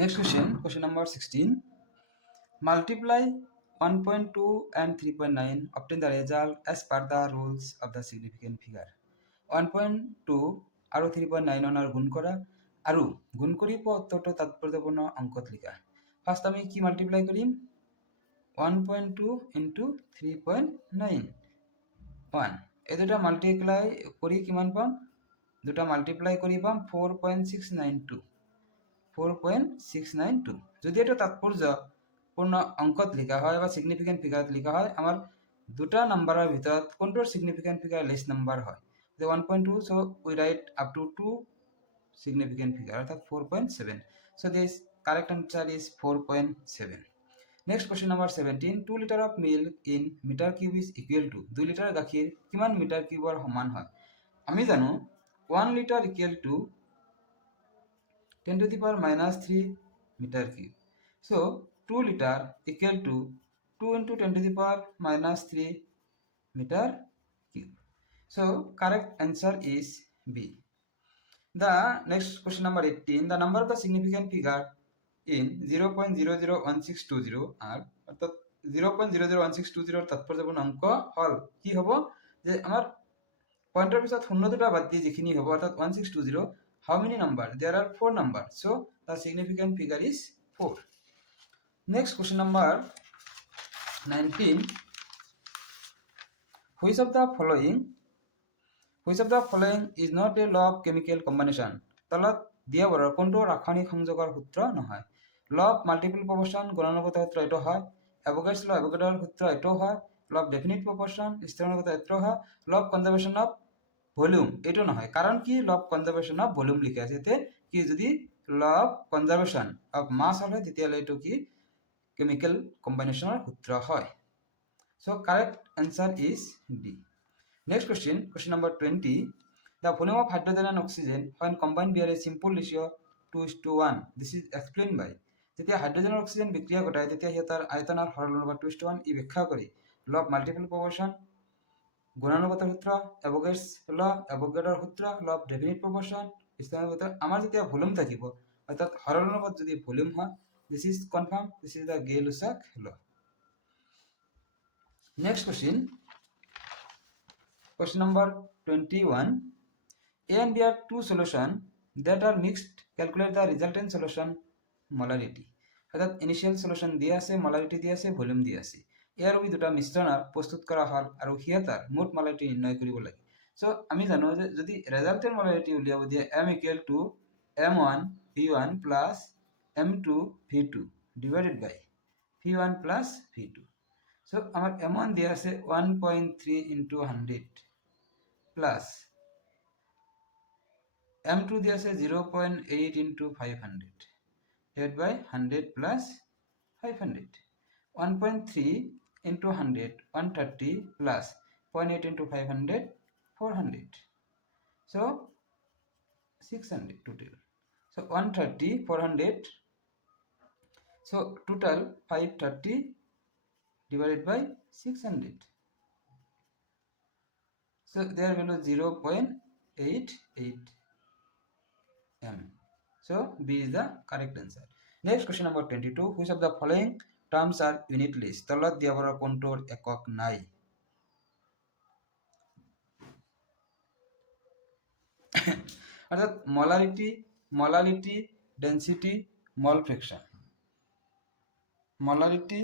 Next question number 16. Multiply 1.2 and 3.9. Obtain the result as per the rules of the significant figure. 1.2 আৰু 3.9 অনাৰ গুণ কৰা আৰু গুণ কৰি পোৱা উত্তৰটো তাৎপৰ্যপূৰ্ণ অংকত লিখা। ফাৰ্ষ্ট আমি কি মাল্টিপ্লাই কৰিম? 1.2 into 3.9 1 এই দুটা মাল্টিপ্লাই কৰি কিমান পাম? দুটা মাল্টিপ্লাই কৰি পাম 4.692 4.692 যদি এটা তাৎপৰ্যপূৰ্ণ অংকত লিখা হয় বা সিগনিফিকেন্ট ফিগাৰত লিখা হয় আমাৰ দুটা নাম্বাৰৰ ভিতৰত কোনটোৰ সিগনিফিকেন্ট ফিগাৰ লেস নাম্বাৰ হয়? The 1.2, so we write up to 2 significant figure অর্থাৎ 4.7. So this correct answer is 4.7. Next question number 17. 2 liter of milk in meter cube is equal to 2 liter গাখীৰ কিমান মিটাৰ কিউবৰ সমান হয়? আমি জানো 1 liter equal to 10 to the power minus 3 meter cube. So 2 liter equal to 2 into 10 to the power minus 3 meter cube. So correct answer is B. The next question number 18. The number of the significant figure in 0.001620 আর অর্থাৎ 0.001620 তাৎপর্যপূর্ণ অঙ্ক হল কি হব যে আমার পয়েন্টের পিছত শূন্য দুটা বাদ দিয়ে যিখিনি হব অর্থাৎ 1620 how many number? There are 4 numbers, so the significant figure is 4. Next question number 19. Which of the following is not a law of chemical combination? তলত দিয়া বৰৰ কোনটো ৰাসায়নিক সংযোগৰ সূত্ৰ নহয়? law of multiple proportion গুণানুপাত সূত্ৰ এটো হয়, অ্যাভোগাড্ৰছ law অ্যাভোগাড্ৰৰ সূত্ৰ এটো হয়, law of definite proportion স্থিৰানুপাত এটো হয়, law of conservation of volume এটো নহয় কারণ কি law of conservation of volume লিখা আছে এতে কি যদি law of conservation of mass হলে তেতিয়ালে এটো কি chemical combination সূত্ৰ হয়। So correct answer is D. Next question number 20. The volume of hydrogen and oxygen when combined bear a simple ratio 2:1. This is explained by যেতিয়া hydrogen আৰু oxygen বিক্রিয়া ঘটায় তেতিয়া সিহঁতৰ আয়তনৰ হৰণ অনুপাত 2:1 ই ব্যাখ্যা কৰি law of multiple proportion গুণানুপাতৰ সূত্ৰ অ্যাভোগাড্ৰছ ল অ্যাভোগাড্ৰৰ সূত্ৰ law of definite proportion স্থিৰানুপাত আমাৰ যেতিয়া ভলিউম থাকিব অৰ্থাৎ হৰণ অনুপাত যদি ভলিউম হয় this is confirm, this is the Gay-Lussac law. Next question number 21. A and B are two solutions that are mixed. Calculate the resultant solution molarity. অর্থাৎ initial solution দিয়া আছে, মোলারিটি দিয়া আছে, ভলিউম দিয়া আছে। ইয়াৰ বি দুটা মিশ্ৰণৰ প্ৰস্তুত কৰা হল আৰু হিয়াতাৰ মুঠ মোলারিটি নিৰ্ণয় কৰিব লাগে। সো আমি জানো যে যদি রেজাল্টেন্ট মোলারিটি উলিয়াব দিয়ে m equal to m1 v1 plus m2 v2 divided by v1 plus v2. So আমার m1 দিয়া আছে 1.3 into 100 plus m2 দিয়া আছে 0.8 into 500 divided by 100 plus 500. 1.3 into 100 130 plus 0.8 into 500 400. So 600 total. So 130 400. So total 530 divided by 600. So their value 0.88 m. So B is the correct answer. Next question number 22. Which of the following terms are unitless? তলত দিয়া বৰৰ কোনটোৰ একক নাই? অর্থাৎ molarity density মল fraction. Molarity